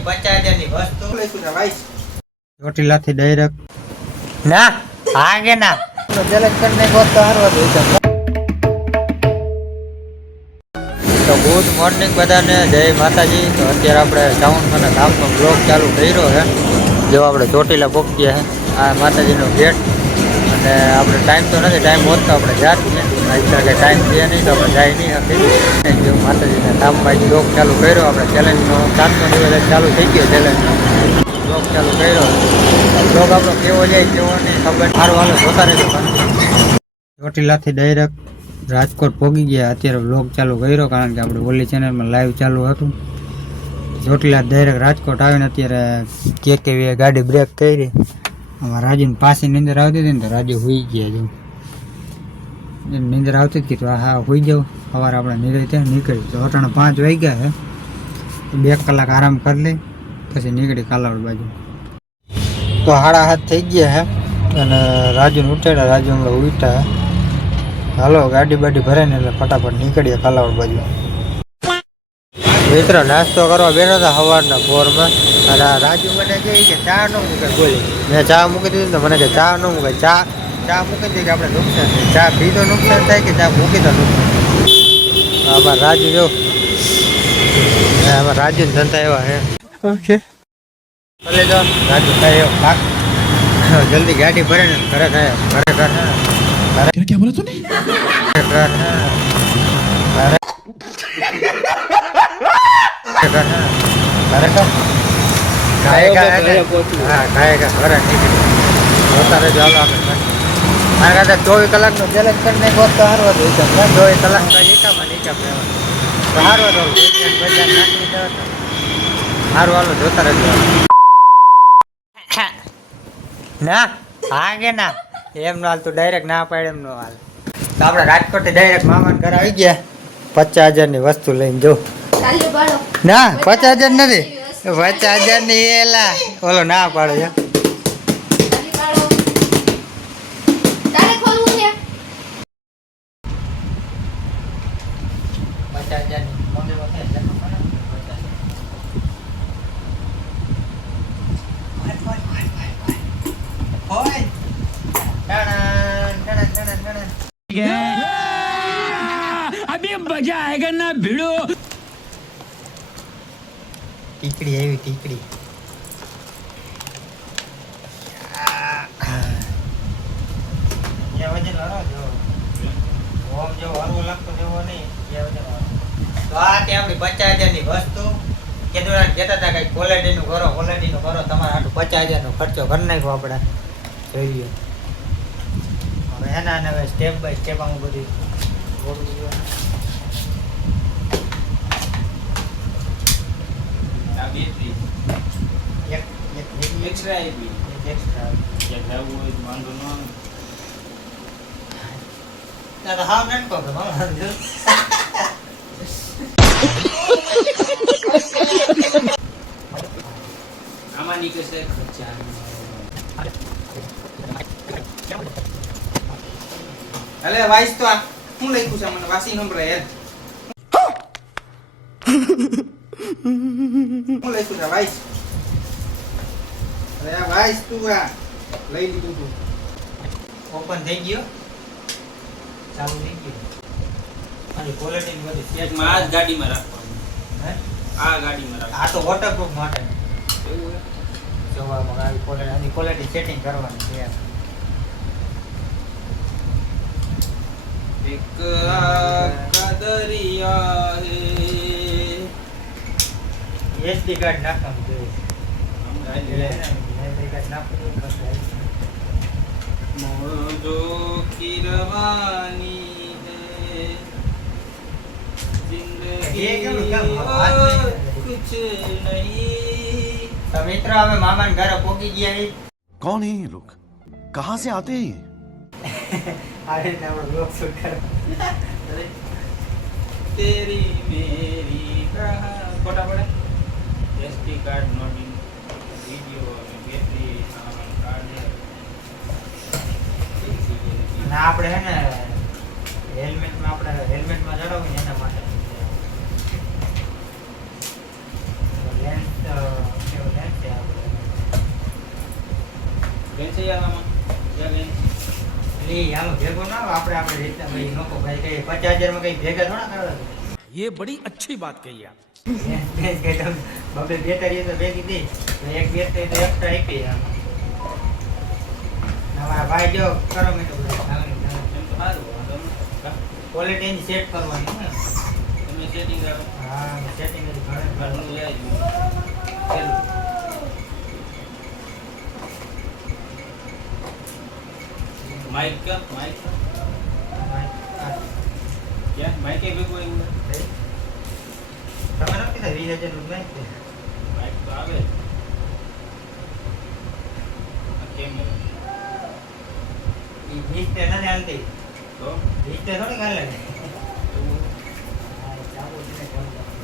આપણી પચાસ હજાર વસ્તુ લઈશું ને વાઈસ ચોટીલાથી ડાયરેક્ટ ના હા કે ના? ચેલેન્જ કરીને ગોત તો હારવા દે તો ગુડ મોર્નિંગ બધાને. જય માતાજી. તો અત્યારે આપણે ટાઉનમાં અને ગામમાં બ્લોગ ચાલુ કર્યો છે. જો આપણે ચોટીલા પહોંચી ગયા છે. આ માતાજીનો ગેટ અને આપણે ટાઈમ તો નથી ટાઈમ હોત તો આપણે જાત અત્યારે ટાઈમ છે નહીં તો આપણે જાય નહીં હતી જો માતાજીના ધામમાં યોગ ચાલુ કર્યો, આપણે ચેલેન્જનો સાતમો દિવસ ચાલુ થઈ ગયો ચેલેન્જનો યોગ ચાલુ કર્યો. યોગ આપણો કેવો જાય કેવો નહીં ખબર. સારું હાલો, જોતા રહેજો ચોટીલાથી ડાયરેક્ટ રાજકોટ પહોંચી ગયા. અત્યારે બ્લોગ ચાલુ કર્યો કારણ કે આપણે ઓલી ચેનલમાં લાઈવ ચાલુ હતું. ચોટીલા ડાયરેક્ટ રાજકોટ આવીને અત્યારે કે કેવી ગાડી બ્રેક કરી. આમાં રાજુને પાસેની અંદર આવતી હતી ને તો રાજુ હોઈ ગયા જો. નીંદર આવતી જ તો હા હોઈ જાઉં. સવારે આપણે નીકળી ત્યાં નીકળી તો અટાણે પાંચ વાગ્યા છે બે કલાક આરામ કરી લઈ, પછી નીકળી કાલાવડ બાજુ. તો હાડા હાથ થઈ ગયા છે અને રાજુને ઉઠાડ્યા, રાજુ હમણાં ઉઠ્યા હાલો, ગાડી બાડી ભરાય ને એટલે ફટાફટ નીકળીએ કાલાવડ બાજુ. મિત્રો, નાસ્તો કરવા બેઠા હતા સવારના ભોરમાં. અને રાજુ મને કહે કે ચા ન મૂકે બોલી, મેં ચા મૂકી દીધી મને કે ચા ન મૂકે ચા ચા મૂકી દઈએ કે આપણે નુકસાન થાય ચા પી તો નુકસાન થાય કે ચા મૂકી તો નુકસાન આમાં રાજુ જો. આમાં રાજુ ધંધા એવા હે ઓકે ભલે જો રાજુ થાય એવો પાક જલ્દી ગાડી ભરે ને ઘરે થાય ઘરે ઘર ઘરે ક્યાં બોલો તું હા ગાયકા ઘરે નીકળી. અત્યારે ચાલો મારા કરતા ચોવીસ કલાકનો ચેલેન્જ કરીને ગોત તો હારવા દઉં છે. ચોવીસ કલાક તો નીચામાં નીચા રહેવાનું. તો હારવા દઉં નાખી હાલો જોતા રહેજો ના હા કે ના. એમ નો હાલ તું ડાયરેક્ટ ના પાડે એમ નો હાલ. તો આપણે રાજકોટ ડાયરેક્ટ મામાના ઘરે આવી ગયા. પચાસ હજારની વસ્તુ લઈને જો. ના પચાસ હજાર નથી. પચાસ હજારની એલા ઓલો ના પાડો છે વાળો ભીડો. આ આવી ટીકડી. પચાસ હજારની વસ્તુ. કેદુરા કહેતા હતા કઈ કોલેટી નું કરો કોલેટી નું કરો. તમારે આટલું પચાસ હજાર નો ખર્ચો કરી નાખ્યો આપણે. જોઈએ હવે એના અને હવે સ્ટેપ બાય સ્ટેપ આમ બધું. જોવાનું. એક એક એક એક્સ્ટ્રા આવી એક extra આવે. જ્યાં હોય વાંધો ન આવે. ના તો હાવ નાનકો કે આમાં નીકળશે ખર્ચા. અલે વાઈસ તો આ શું લખ્યું છે? મને વાસી નંબર યાર શું લખ્યું છે વાઈસ અરે આ વાઈસ તું આ લઈ લીધું તું. ઓપન થઈ ગયો. ચાલુ થઈ ગયું. અને ક્વોલિટી ની બધી એક માં આ જ ગાડીમાં રાખવાનું. હે? આ ગાડીમાં રાખવાનું. આ તો વોટરપ્રૂફ માટે. એવું હે? જોવામાં આવી ક્વોલિટી આની ક્વોલિટી સેટિંગ કરવાની છે એક આ દરિયા હે. એસડી કાર્ડ નાખવાનું જોઈએ આમ એટલે ગાડી હે ને, SD કાર્ડ નાખવું બસ આવી. મોજો કી રવાની હે એ કેવું જિંદગી કેમ? વાત નહીં. और कुछ नहीं તો મિત્રો અમે મામાના ઘરે પહોંચી ગયા છીએ. कौन है ये लोग कहाँ से आते हैं ये? આ રીતે આપણે vlog shoot કરવા. तेरी मेरी ये बड़ी अच्छी बात कही आप બબે બેટરી તો ભેગી દી તો એક બેટરી તો એક્સ્ટ્રા આપી આમાં અમારા ભાઈ જો કરો મેં તો એમ તો સારું વાંધો નહીં. ક્વોલિટી ની સેટ કરવાની ને તમે સેટિંગ કરો હા સેટિંગ ઘણી ઘરનું લઈ આવજો પેલું માઇક माइक માઇક ક્યાં માઇક એ ભેગું એવું તમે નથી વીસ હજાર રૂપિયા નાખી દે. માઇક તો આવે કેમેરો ઈ વીસ તે નથી હાલતી તો? વીસ તે થોડી એવું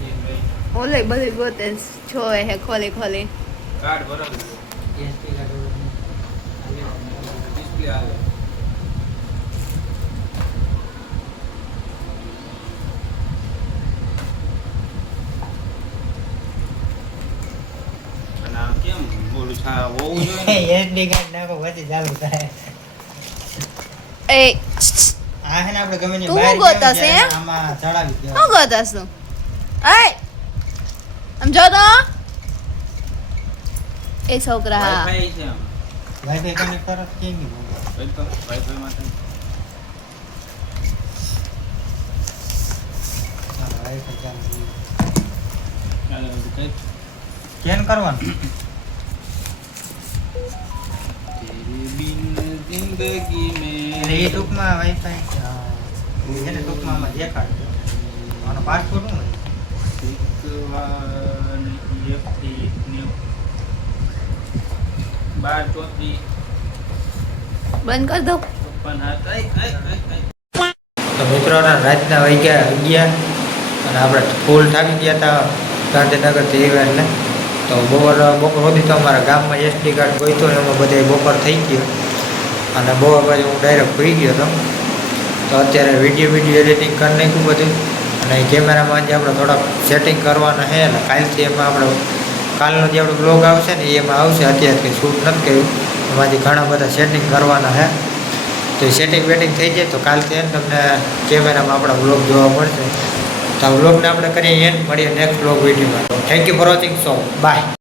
એ ઓલે બધું ગોતે જોવે હે ખોલી ખોલી. કાર્ડ બરાબર ડિસ્પ્લે આવે અને આ કેમ ઓલું હોવું જોઈએ ને SD નાખો પછી ચાલુ થાય. એ આ હે ને આપણે ગમે તે તું બહાર ગોતો ગયા છે ત્યારે એમ? આમાં ચડાવી શું દેવાનું. ગોતસ તું? એ આમ તો. એ છોકરા હા. વાઈફાઈ છે આમ. Wi-Fi કરો કેમ નહીં? વાઈફાઈ માટે. ચાલુ કરવાનું? જિંદગી મેં એ ટૂંકમાં વાઈફાઈ એને ટૂંકમાં આમાં દેખાડશે આનો પાસપોર્ટ શું શીખવાની એકથી નેવું. બાર ચોત્રીસ બંધ કરી દો. તો મિત્રોના રાતના વાગ્યા અગિયાર અને આપણે ફૂલ થાકી ગયા હતા ગાંધીનગર જઈ એટલે તો બપોર બપોર સુધી તો અમારા ગામમાં એસટી કાર્ડ ગોઈતો એમાં બધે બપોર થઈ ગયો. અને બપોર પછી હું ડાયરેક્ટ ભૂઈ ગયો હતો. તો અત્યારે વીડિયો વીડિયો એડિટિંગ કરી નાખ્યું બધું. અને કેમેરામાં જે આપણે થોડાક સેટિંગ કરવાના છે, અને કાલથી એમાં આપણે, કાલનો જે આપણો બ્લોગ આવશે ને એમાં આવશે. અત્યારથી શૂટ નથી કર્યું. એમાંથી ઘણા બધા સેટિંગ કરવાના છે. તો સેટિંગ વેટિંગ થઈ જાય તો કાલથી તમને કેમેરામાં આપણા બ્લોગ જોવા મળશે. તો વ્લોગને આપણે કરીએ એન્ડ મળીએ નેક્સ્ટ વ્લોગ વિડીયોમાં. Thank you for watching so bye